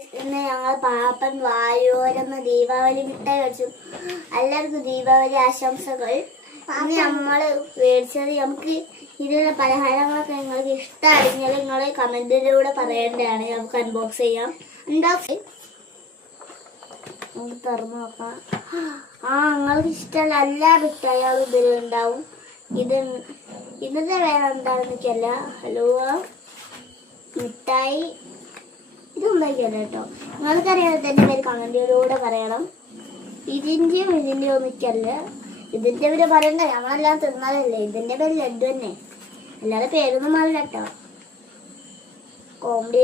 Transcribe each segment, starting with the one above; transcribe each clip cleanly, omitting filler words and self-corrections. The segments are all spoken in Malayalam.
ഇന്ന് ഞങ്ങൾ പാപ്പൻ വായോരമ്മ ദീപാവലി മിഠായി കഴിച്ചു. എല്ലാവർക്കും ദീപാവലി ആശംസകൾ. ഇന്ന് നമ്മൾ മേടിച്ചത് നമുക്ക് ഇതിലുള്ള പലഹാരങ്ങളൊക്കെ നിങ്ങൾക്ക് ഇഷ്ടമായിരുന്നെങ്കിൽ നിങ്ങൾ കമന്റിലൂടെ പറയേണ്ടതാണ്. നമുക്ക് അൺബോക്സ് ചെയ്യാം. നമുക്ക് തുറന്നു നോക്കാം. നിങ്ങൾക്ക് ഇഷ്ടമുള്ള എല്ലാ മിഠായികളും ഇതിലുണ്ടാവും. ഇതിന്റെ വേറെ എന്താണെന്ന് വെച്ചല്ല ഹലുവ മിഠായി ഇതുണ്ടാക്കിയല്ല കേട്ടോ. നിങ്ങൾക്കറിയാതെ തന്നെ പേര് കമന്റിലൂടെ പറയണം. ഇതിന്റെയും ഒന്നിക്കല്ല. ഇതിന്റെ പേര് പറയണ്ട, ഞങ്ങളെല്ലാം തിന്നാലല്ലേ. ഇതിന്റെ പേര് ലഡു തന്നെ, അല്ലാതെ പേരൊന്നും മാറില്ല കേട്ടോ. കോമഡി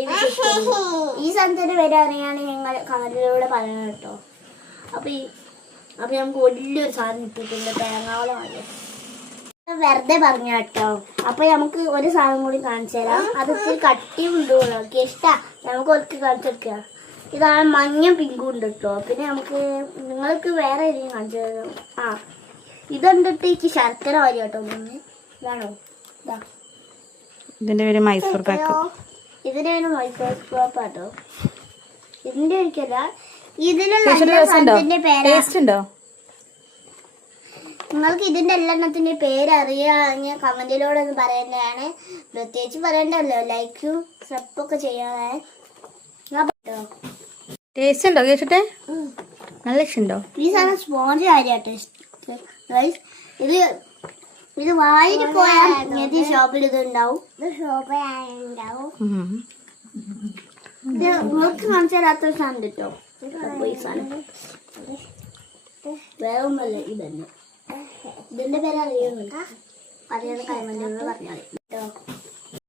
ഈ സാധനത്തിന്റെ പേര് അറിയാണ് നിങ്ങൾ കമന്റിലൂടെ പറയണം കേട്ടോ. അപ്പൊ നമുക്ക് വലിയൊരു സാധനം ഇട്ടിട്ടുണ്ട്, തേങ്ങാവളം മതി. വെറുതെ പറഞ്ഞ കേട്ടോ. അപ്പൊ നമുക്ക് ഒരു സാധനം കൂടി കാണിച്ചു തരാം. അത് ഇത്തിരി കട്ടിയും ഉണ്ടോളൊക്കെ ഇഷ്ടാ. നമുക്ക് ഒത്തിരി കാണിച്ചെടുക്കുക. ഇതാണ് മഞ്ഞയും പിങ്കും ഉണ്ട് കേട്ടോ. പിന്നെ നമുക്ക് നിങ്ങൾക്ക് വേറെ ഏതെങ്കിലും കാണിച്ചു തരാം. ഇതെന്തിട്ട് എനിക്ക് ശർക്കര വാരി കേട്ടോ. ഇതാണോ? ഇതാ ഇതിന്റെ പേര് മൈസൂർ പാക്ക്. ഇതിന്റെ പേര് മൈസൂർ പാക്ക് കേട്ടോ. ഇതിന്റെ ഒരിക്കല ഇതിലുള്ള പേരുണ്ടോ? നിങ്ങൾക്ക് ഇതിന്റെ എല്ലാത്തിന്റെ പേരറിയാമെങ്കിൽ കമന്റിലൂടെ ഒന്ന് പറയേണ്ടതാണ്. പ്രത്യേകിച്ച് പറയണ്ടല്ലോ, ലൈക്കും സബ്ബൊക്കെ ചെയ്യാതെ. ടേസ്റ്റ് ഉണ്ടോ കേട്ടിട്ടെ? നല്ല ഇഷ്ടമുണ്ടോ? ഈ സാധനം സ്പോഞ്ച് കാര്യമായിട്ട് ഇത് വായിൽ പോയാൽ ഏത് ഷോപ്പിൽ ഇത് ഉണ്ടാവും. ഇത് നിങ്ങൾക്ക് കാണിച്ചു തരാത്തൊരു സാധനം കിട്ടോ. ഈ സാധനം വേറെ ഒന്നല്ല, ഇതന്നെ. ഇതിന്റെ പേര് അറിയുന്നുണ്ട്. അറിയാതെ കമന്റിലൂടെ പറഞ്ഞാൽ കേട്ടോ.